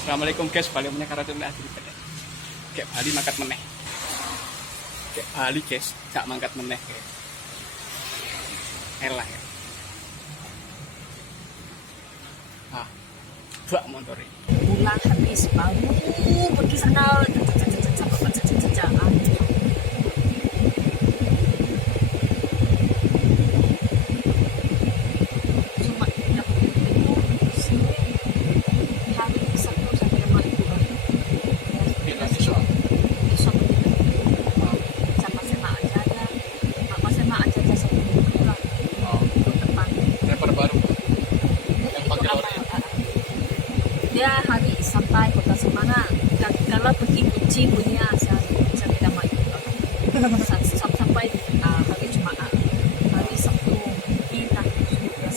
Assalamualaikum guys, balik punya karakter asli pada. Kayak Bali mangkat meneh. Kayak Bali guys, gak mangkat meneh guys. Elah ya. Ah, buat motor ini. Pulang habis baru pergi sana. Cuma tidak begitu sini hari Sabtu sampai malam juga. Bila soal. Besok sama aja ada. Sama aja ada satu pulang Oh, ke depan. rapper baru. Yang Itu pakai apa? lori. Dia hari sampai kota Semarang. Kalau pergi Kuci punya saya tidak main. Sampai hari Jumat, hari Sabtu kita sudah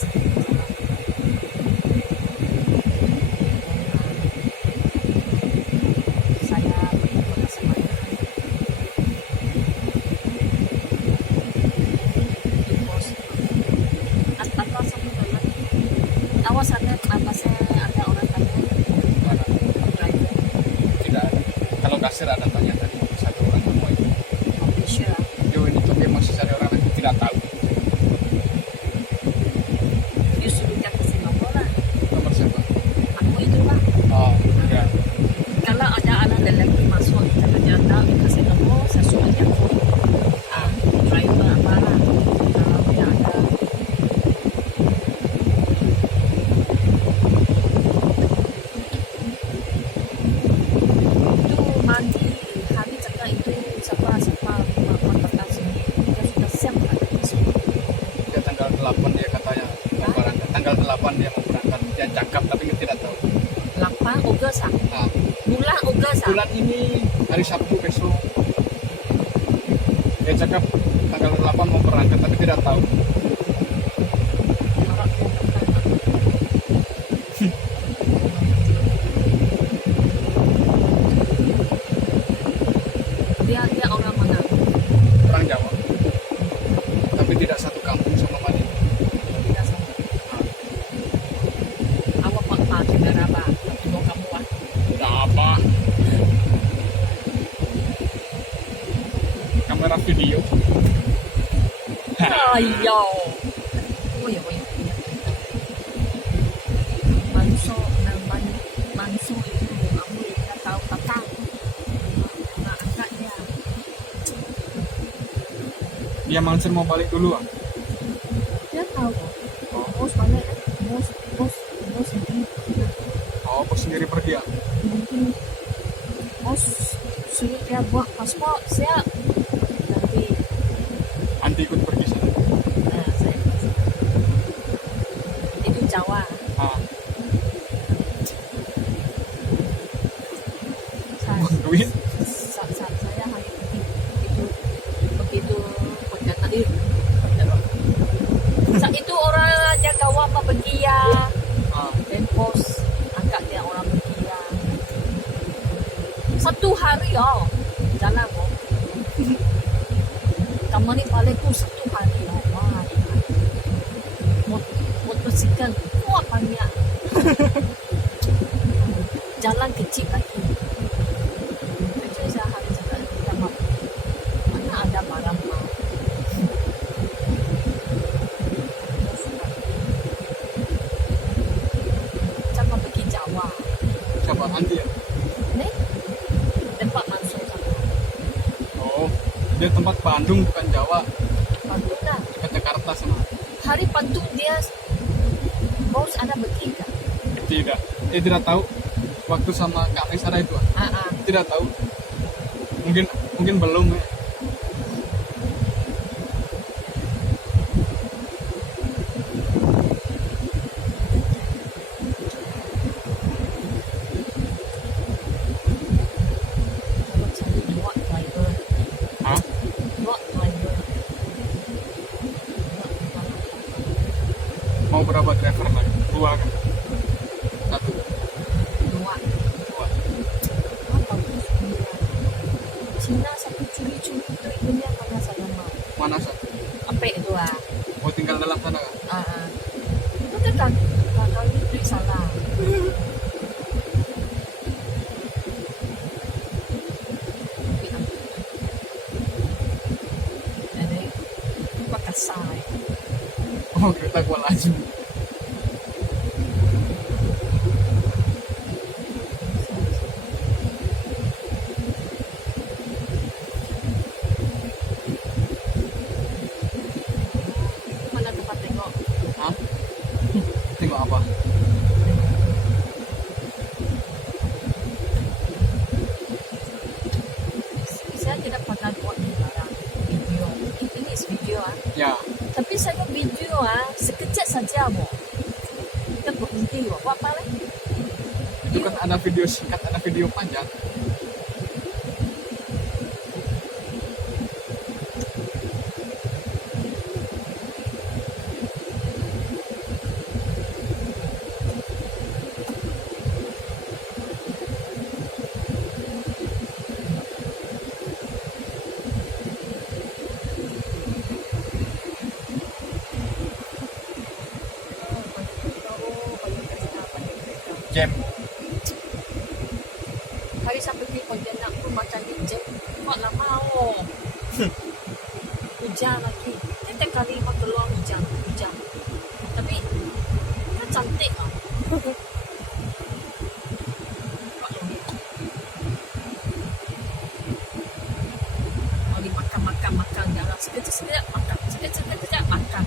saya pergi kota Semarang. Itu bos. Atau satu jalan. Awas ada ada orang tanya Mana? driver. Tidak ada. Kalau kasir ada tanya tadi satu orang semua itu. Oke, sure. Yo ini tuh dia masih cari orang yang tidak tahu. You suruh dia kasih nomor lah. Nomor siapa? Aku itu lah. Oh, ya. Kalau ada anak lelaki masuk jaga-jaga kasih nomor, saya suruh dia call. Driver apa lah. Kalau dia ada. Itu mandi hari jaga itu siapa kontak sini. Dia sudah siap kan? Dia tanggal 8 dia katanya mau berangkat. Tanggal 8 dia mau berangkat. Dia cakap tapi tidak tahu. 8 Ogos ah. Nah, Bulan Ogos ah. bulan ini hari Sabtu besok dia cakap tanggal 8 mau berangkat tapi tidak tahu. Dia orang mana? Orang Jawa tapi tidak satu kampung sama Mali. Tidak sama. Awak pak negara apa? Tunggu kamu ah. Tidak apa, kamera video. Ayo. Oh ya, oh ya. Manso itu kamu tidak tahu tatang. Nah, anaknya. Dia Mansur mau balik dulu ah. Dia tahu. Bos balik. Bos ini. Oh, bos sendiri pergi ah. Mungkin bos suruh dia buat paspor siap. Nanti Nanti ikut pergi sana. saya itu Jawa. Ah, Saya, duit. saya hari begitu kerja tadi. Itu orang jaga apa pergi ya. Dan bos angkat dia orang pergi ya. Satu hari jalan kok. Kamu ni balik tu satu hari wah. Motosikal kuat banyak. Jalan kecil lagi. Itu saya hari cakap kita mana ada barang mah. Cakap pergi Jawa. Siapa nanti ya? Ni tempat masuk sama. Oh, dia tempat Bandung bukan Jawa. Bandung lah. Ke Jakarta sana. Hari Bandung dia bos ada bertiga. Tidak. Dia tidak tahu waktu sama Kak Fis ada itu ah. Tidak tahu. Mungkin belum ya. Kalau cari dua driver. Hah? Dua driver. Mau berapa driver lagi? Dua kan? Satu. Dua. Dua. Apa bos dia? Cina satu curi-curi duitnya karena saya mau. Mana satu? Apa itu ah? Mau tinggal dalam sana kan? Itu kan kakak itu salah. bawa kereta gua laju. Mana tempat tengok? Hah? Tengok apa? Saya tidak pernah buat barang video. Ini video Ya, Tapi saya video sekejap saja mo. Kita berhenti buat apa lagi? itu kan ada video singkat, ada video panjang. Jam. Hari saya pergi Pontianak pun macam ni je. Buat lama oh. Hujan lagi. Tiap kali mak keluar hujan. Tapi kan cantik lah. Lagi makan jangan sekejap makan. Sekejap makan.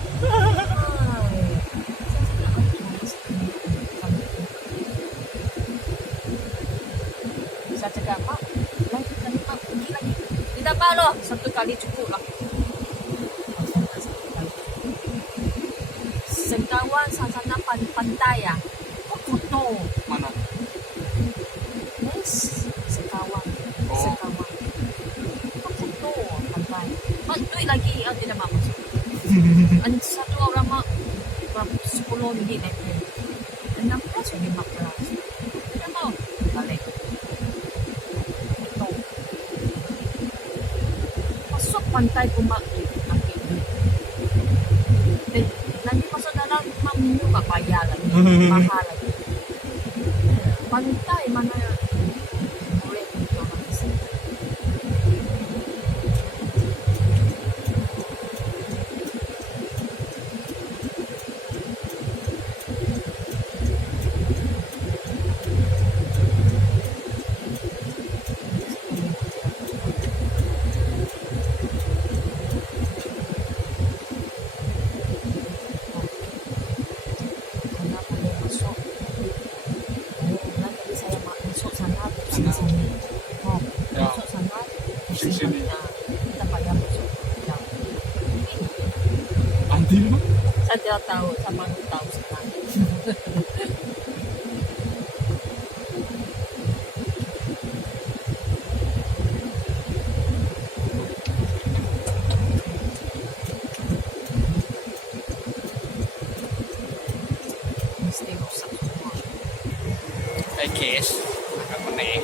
Saya cakap, Mak, lagi kali Mak pergi lagi. Tidak apa loh, satu kali cukup lah. Sengkawan sana pantai ya. Oh, kotor. Mana? Yes, Sengkawan. Oh. Sengkawan. Oh, kotor pantai. Mak, duit lagi. Tidak Mak masuk. Satu orang Mak, 10 ringgit nanti. 16 ringgit 14. Tidak mau. Balik. Masuk pantai pun mak ambil duit. Nanti masuk dalam mak minum tak payah lagi. Mahal lagi. Pantai mana boleh untuk orang di sini. Ya. Masuk sana, Di sini. kita payah masuk. Anti mah? Saya tidak tahu, saya baru tahu sekarang. Mesti rusak semua. Guys, makan meneh.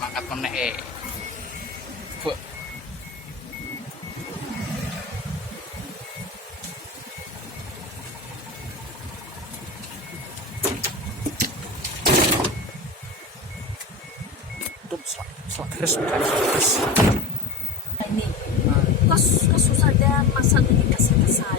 Makan meneh. Fuh. Terus. Ini, kau susah dia masak ini kasar-kasar.